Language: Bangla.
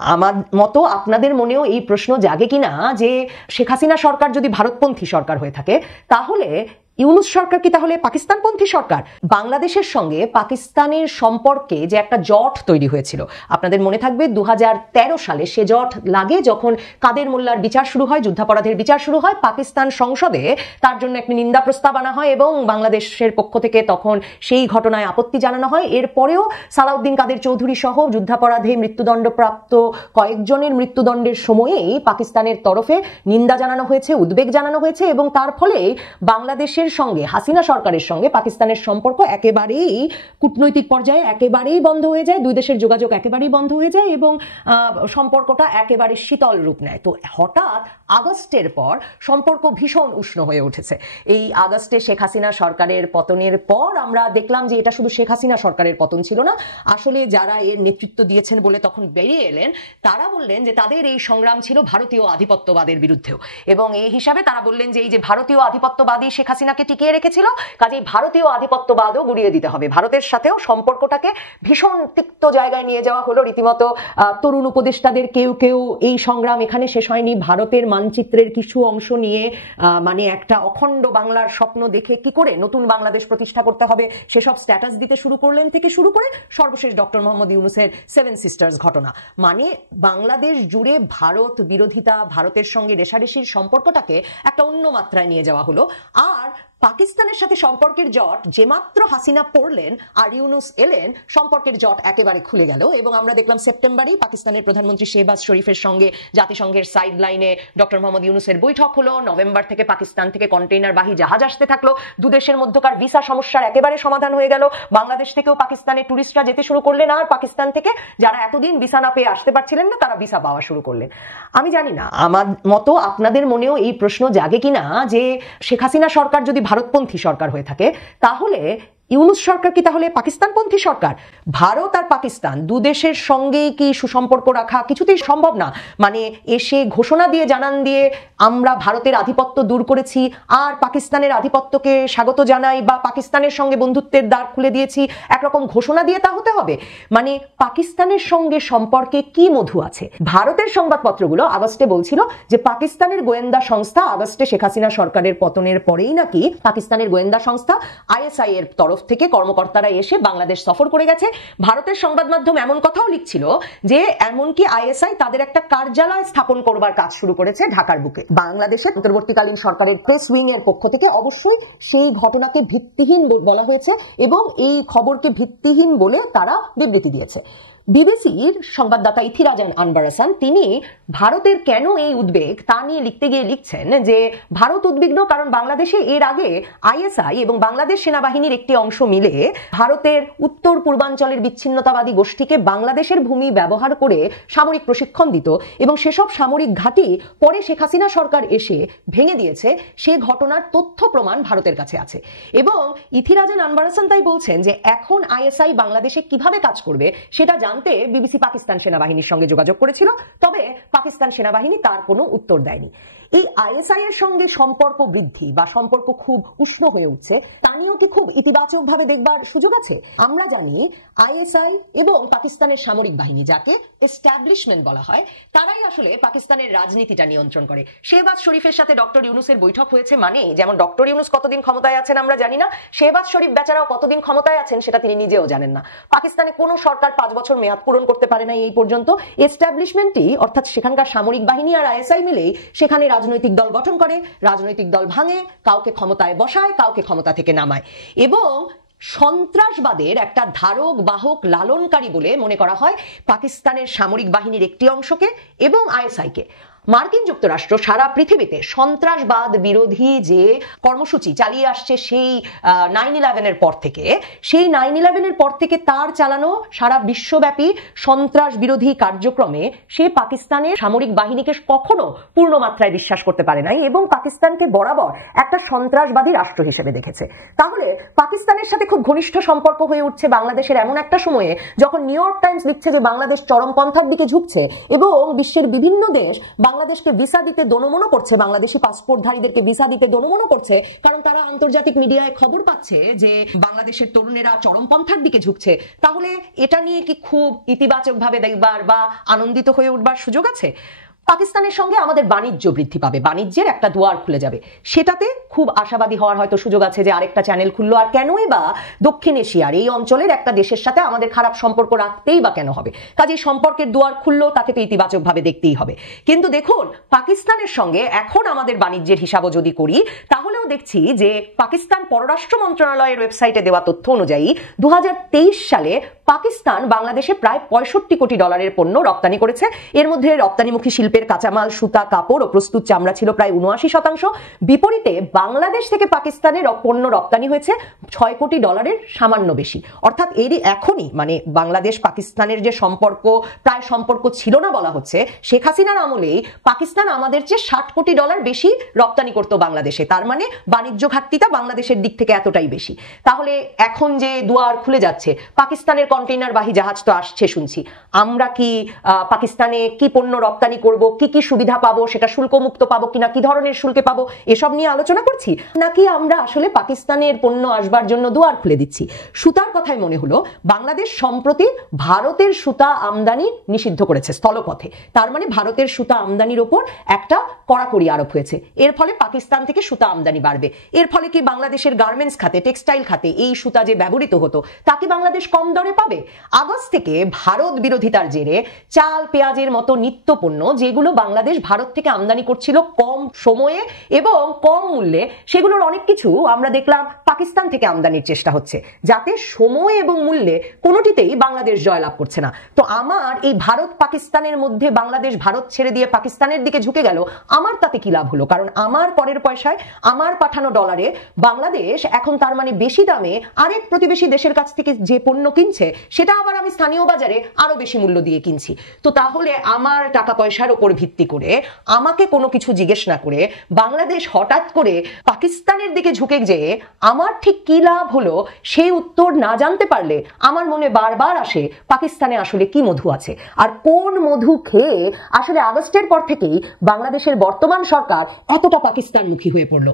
আমার মতো আপনাদের মনেও এই প্রশ্ন জাগে কিনা যে শেখ হাসিনা সরকার যদি ভারতপন্থী সরকার হয়ে থাকে তাহলে ইউনূস সরকার কি তাহলে পাকিস্তানপন্থী সরকার? বাংলাদেশের সঙ্গে পাকিস্তানের সম্পর্কে যে একটা জট তৈরি হয়েছিল, আপনাদের মনে থাকবে 2013 সালে সে জট লাগে যখন কাদের মোল্লার বিচার শুরু হয়, যুদ্ধাপরাধের বিচার শুরু হয়। পাকিস্তান সংসদে তার জন্য একটি নিন্দা প্রস্তাব আনা হয় এবং বাংলাদেশের পক্ষ থেকে তখন সেই ঘটনায় আপত্তি জানানো হয়। এরপরেও সালাউদ্দিন কাদের চৌধুরী সহ যুদ্ধাপরাধে মৃত্যুদণ্ডপ্রাপ্ত কয়েকজনের মৃত্যুদণ্ডের সময়েই পাকিস্তানের তরফে নিন্দা জানানো হয়েছে, উদ্বেগ জানানো হয়েছে এবং তার ফলে বাংলাদেশের সঙ্গে হাসিনা সরকারের সঙ্গে পাকিস্তানের সম্পর্ক একেবারেই কূটনৈতিক পর্যায়ে একেবারেই বন্ধ হয়ে যায়, দুই দেশের যোগাযোগ একেবারেই বন্ধ হয়ে যায় এবং সম্পর্কটা একেবারে শীতল রূপ নেয়। তো হঠাৎ আগস্টের পর সম্পর্ক ভীষণ উষ্ণ হয়ে উঠেছে। এই আগস্টে শেখ হাসিনা সরকারের পতনের পর আমরা দেখলাম যে এটা শুধু শেখ হাসিনা সরকারের পতন ছিল না, আসলে যারা এর নেতৃত্ব দিয়েছেন বলে তখন বেরিয়ে এলেন তারা বললেন যে তাদের এই সংগ্রাম ছিল ভারতীয় আধিপত্যবাদের বিরুদ্ধেও এবং এই হিসাবে তারা বললেন যে এই যে ভারতীয় আধিপত্যবাদী শেখ হাসিনা টিকিয়ে রেখেছিল, কাজেই ভারতীয় আধিপত্যবাদও গুড়িয়ে দিতে হবে। ভারতের সাথেও সম্পর্কটাকে ভীষণ তিক্ত জায়গায় নিয়ে যাওয়া হলো। রীতিমতো তরুণ উপদেষ্টাদের কেউ কেউ এই সংগ্রাম এখানে শেষ হয়নি, ভারতের মানচিত্রের কিছু অংশ নিয়ে মানে একটা অখণ্ড বাংলার স্বপ্ন দেখে কি করে নতুন বাংলাদেশ প্রতিষ্ঠা করতে হবে সেসব স্ট্যাটাস দিতে শুরু করলেন থেকে শুরু করে সর্বশেষ ডক্টর মোহাম্মদ ইউনূসের 7 সিস্টার্স ঘটনা। মানে বাংলাদেশ জুড়ে ভারত বিরোধিতা, ভারতের সঙ্গে রেশারেশির সম্পর্কটাকে একটা অন্য মাত্রায় নিয়ে যাওয়া হলো। আর পাকিস্তানের সাথে সম্পর্কের জট যেমাত্র হাসিনা পড়লেন আর ইউনূস এলেন, সম্পর্কের জট একেবারে খুলে গেল এবং আমরা দেখলাম সেপ্টেম্বরেই পাকিস্তানের প্রধানমন্ত্রী শেহবাজ শরীফের সঙ্গে জাতিসংঘের সাইড লাইনে ডক্টর মোহাম্মদ ইউনূসের বৈঠক হলো। নভেম্বর থেকে পাকিস্তান থেকে কন্টেইনারবাহী জাহাজ আসতে থাকলো, দুদেশের মধ্যকার ভিসা সমস্যার একেবারে সমাধান হয়ে গেল। বাংলাদেশ থেকেও পাকিস্তানে টুরিস্টরা যেতে শুরু করলেন আর পাকিস্তান থেকে যারা এতদিন ভিসা না পেয়ে আসতে পারছিলেন না তারা ভিসা পাওয়া শুরু করলেন। আমি জানি না আমার মতো আপনাদের মনেও এই প্রশ্ন জাগে কিনা যে শেখ হাসিনা সরকার যদি ভারতপন্থী সরকার হয়ে থাকে তাহলে ইউনূস সরকার কি তাহলে পাকিস্তানপন্থী সরকার? ভারত আর পাকিস্তান দুদেশের সঙ্গেই কি সুসম্পর্ক রাখা কিছুতেই সম্ভব না। মানে এসে ঘোষণা দিয়ে জানান দিয়ে আমরা ভারতের আধিপত্য দূর করেছি আর পাকিস্তানের আধিপত্যকে স্বাগত জানাই বা পাকিস্তানের সঙ্গে বন্ধুত্বের দ্বার খুলে দিয়েছি, একরকম ঘোষণা দিয়ে তা হতে হবে? মানে পাকিস্তানের সঙ্গে সম্পর্কে কি মধু আছে? ভারতের সংবাদপত্রগুলো আগস্টে বলছিল যে পাকিস্তানের গোয়েন্দা সংস্থা আগস্টে শেখ হাসিনা সরকারের পতনের পরেই নাকি পাকিস্তানের গোয়েন্দা সংস্থা আইএসআই এর তরফ থেকে কর্মকর্তারা এসে বাংলাদেশ সফর করে গেছে। ভারতের সংবাদ মাধ্যম এমন কথাও লিখছিল যে এমনকি আইএসআই তাদের একটা কার্যালয় স্থাপন করবার কাজ শুরু করেছে ঢাকার বুকে। বাংলাদেশের অন্তর্বর্তীকালীন সরকারের প্রেস উইং এর পক্ষ থেকে অবশ্যই সেই ঘটনাকে ভিত্তিহীন বলা হয়েছে এবং এই খবরকে ভিত্তিহীন বলে তারা বিবৃতি দিয়েছে। বিবিসির সংবাদদাতা ইথিরাজান আনবার হাসান তিনি ভারতের কেন এই উদ্বেগ তা নিয়ে লিখতে গিয়ে লিখছেন যে ভারত উদ্বিগ্ন কারণ বাংলাদেশে এর আগে আইএসআই এবং বাংলাদেশ সেনাবাহিনীর একটি অংশ মিলে ভারতের উত্তর পূর্বাঞ্চলের বিচ্ছিন্নতাবাদী গোষ্ঠীকে বাংলাদেশের ভূমি ব্যবহার করে সামরিক প্রশিক্ষণ দিত এবং সেসব সামরিক ঘাঁটি পরে শেখ হাসিনা সরকার এসে ভেঙে দিয়েছে। সে ঘটনার তথ্য প্রমাণ ভারতের কাছে আছে এবং ইথিরাজান আনবার হাসান তাই বলছেন যে এখন আইএসআই বাংলাদেশে কিভাবে কাজ করবে সেটা বিবিসি পাকিস্তান সেনাবাহিনীর সঙ্গে যোগাযোগ করেছিল, তবে পাকিস্তান সেনাবাহিনী তার কোনো উত্তর দেয়নি। এই আইএসআই এর সঙ্গে সম্পর্ক বৃদ্ধি বা সম্পর্ক খুব উষ্ণ হয়ে উঠছে তা নিয়েও কি খুব ইতিবাচক ভাবে দেখবার সুযোগ আছে? আমরা জানি আইএসআই এবং পাকিস্তানের সামরিক বাহিনী, যাকে এস্টাবলিশমেন্ট বলা হয়, তারাই আসলে পাকিস্তানের রাজনীতিটা নিয়ন্ত্রণ করে। শেহবাজ শরীফের সাথে ডক্টর ইউনূসের বৈঠক হয়েছে মানে যেমন ডক্টর ইউনূস কতদিন ক্ষমতায় আছেন আমরা জানি না, শেহবাজ শরীফ বেচারাও কতদিন ক্ষমতায় আছেন সেটা তিনি নিজেও জানেন না। পাকিস্তানে কোনো সরকার 5 বছর মেয়াদ পূরণ করতে পারে না এই পর্যন্ত। এস্টাবলিশমেন্টই অর্থাৎ সেখানকার সামরিক বাহিনী আর আইএসআই মিলেই সেখানে রাজনৈতিক দল গঠন করে, রাজনৈতিক দল ভাঙে, কাউকে ক্ষমতায় বসায়, কাউকে ক্ষমতা থেকে নামায় এবং সন্ত্রাসবাদের একটা ধারক বাহক লালনকারী বলে মনে করা হয় পাকিস্তানের সামরিক বাহিনীর একটি অংশকে এবং আইএসআইকে। মার্কিন যুক্তরাষ্ট্র সারা পৃথিবীতে সন্ত্রাসবাদ বিরোধী যে কর্মসূচি চালিয়ে আসছে সেই 9/11-এর পর থেকে, সেই 9/11-এর পর থেকে তার চালানো সারা বিশ্বব্যাপী সন্ত্রাস বিরোধী কার্যক্রমে সে পাকিস্তানের সামরিক বাহিনীকে কখনো পূর্ণ মাত্রায় বিশ্বাস করতে পারে নাই এবং পাকিস্তানকে বরাবর একটা সন্ত্রাসবাদী রাষ্ট্র হিসেবে দেখেছে। তাহলে পাকিস্তানের সাথে খুব ঘনিষ্ঠ সম্পর্ক হয়ে উঠছে বাংলাদেশের এমন একটা সময়ে যখন নিউ ইয়র্ক টাইমস লিখছে যে বাংলাদেশ চরমপন্থার দিকে ঝুঁকছে এবং বিশ্বের বিভিন্ন দেশ বাংলাদেশকে ভিসা দিতে দোনমনো করছে, বাংলাদেশি পাসপোর্টধারীদেরকে ভিসা দিতে দোনমনো করছে, কারণ তারা আন্তর্জাতিক মিডিয়ায় খবর পাচ্ছে যে বাংলাদেশের তরুণেরা চরমপন্থার দিকে ঝুঁকছে, তাহলে এটা নিয়ে কি খুব ইতিবাচকভাবে দেখবার বা আনন্দিত হয়ে উঠবার সুযোগ আছে? পাকিস্তানের সঙ্গে আমাদের বাণিজ্য বৃদ্ধি পাবে, বাণিজ্যের একটা দুয়ার খুলে যাবে, সেটাতে খুব আশাবাদী হওয়ার হয়তো সুযোগ আছে যে আরেকটা চ্যানেল খুললো। আর কেনই বা দক্ষিণ এশিয়ার এই অঞ্চলের একটা দেশের সাথে আমাদের খারাপ সম্পর্ক রাখতেই বা কেন হবে? কাজেই সম্পর্কের দুয়ার খুললো, তাকে তো ইতিবাচকভাবে দেখতেই হবে। কিন্তু দেখুন, পাকিস্তানের সঙ্গে এখন আমাদের বাণিজ্যের হিসাবও যদি করি, তাহলেও দেখছি যে পাকিস্তান পররাষ্ট্র মন্ত্রণালয়ের ওয়েবসাইটে দেওয়া তথ্য অনুযায়ী 2023 সালে পাকিস্তান বাংলাদেশে প্রায় 65 কোটি ডলারের পণ্য রপ্তানি করেছে। এর মধ্যে রপ্তানিমুখী শিল্পের কাঁচামাল, সুতা, কাপড় ও প্রস্তুত চামড়া ছিল প্রায় 79%। বিপরীতে বাংলাদেশ থেকে পাকিস্তানের পণ্য রপ্তানি হয়েছে 6 কোটি ডলারের সামান্য বেশি। অর্থাৎ এরই এখনই মানে বাংলাদেশ পাকিস্তানের যে সম্পর্ক, প্রায় সম্পর্ক ছিল না বলা হচ্ছে, শেখ হাসিনার আমলেই পাকিস্তান আমাদের চেয়ে 60 কোটি ডলার বেশি রপ্তানি করতো বাংলাদেশে। তার মানে বাণিজ্য ঘাটতিটা বাংলাদেশের দিক থেকে এতটাই বেশি। তাহলে এখন যে দুয়ার খুলে যাচ্ছে, পাকিস্তানের কন্টেইনারবাহী জাহাজ তো আসছে শুনছি, আমরা কি পাকিস্তানে কি পণ্য রপ্তানি করব, কি কি সুবিধা পাবো, সেটা শুল্কমুক্ত পাবো কিনা, কি ধরনের শুল্কে পাবো, এসব নিয়ে আলোচনা করছি, নাকি আমরা আসলে পাকিস্তানের পণ্য আসবার জন্য দুয়ার খুলে দিচ্ছি? সুতার কথাই মনে হলো, বাংলাদেশ সম্প্রতি ভারতের সুতা আমদানি নিষিদ্ধ করেছে স্থলপথে। তার মানে ভারতের সুতা আমদানির ওপর একটা কড়াকড়ি আরোপ হয়েছে। এর ফলে পাকিস্তান থেকে সুতা আমদানি বাড়বে। এর ফলে কি বাংলাদেশের গার্মেন্টস খাতে, টেক্সটাইল খাতে এই সুতা যে ব্যবহৃত হতো, তাকে বাংলাদেশ কম দরে পাবে? আগস্ট থেকে ভারত বিরোধিতার জেরে চাল, পেঁয়াজের মতো নিত্য পণ্য যেগুলো বাংলাদেশ ভারত থেকে আমদানি করছিল কম সময়ে এবং কম মূল্যে, সেগুলোর অনেক কিছু আমরা দেখলাম পাকিস্তান থেকে আমদানির চেষ্টা হচ্ছে, যাতে সময় এবং মূল্যে কোনোটিতেই বাংলাদেশ জয়লাভ করছে না। তো আমার এই ভারত পাকিস্তানের মধ্যে বাংলাদেশ ভারত ছেড়ে দিয়ে পাকিস্তানের দিকে ঝুঁকে গেল, আমার তাতে কি লাভ হলো? কারণ আমার করের পয়সায়, আমার পাঠানো ডলারে বাংলাদেশ এখন তার মানে বেশি দামে আরেক প্রতিবেশী দেশের কাছ থেকে যে পণ্য কিনছে, সেটা আবার আমি স্থানীয় বাজারে আরো বেশি মূল্য দিয়ে কিনছি। তো তাহলে আমার টাকা পয়সার উপর ভিত্তি করে, আমাকে কোনো কিছু জিজ্ঞেস না করে বাংলাদেশ হঠাৎ করে পাকিস্তানের দিকে ঝুঁকে যেয়ে আমার ঠিক কি লাভ হলো, সেই উত্তর না জানতে পারলে আমার মনে বারবার আসে পাকিস্তানে আসলে কি মধু আছে, আর কোন মধু খেয়ে আসলে আগস্টের পর থেকেই বাংলাদেশের বর্তমান সরকার এতটা পাকিস্তানমুখী হয়ে পড়লো।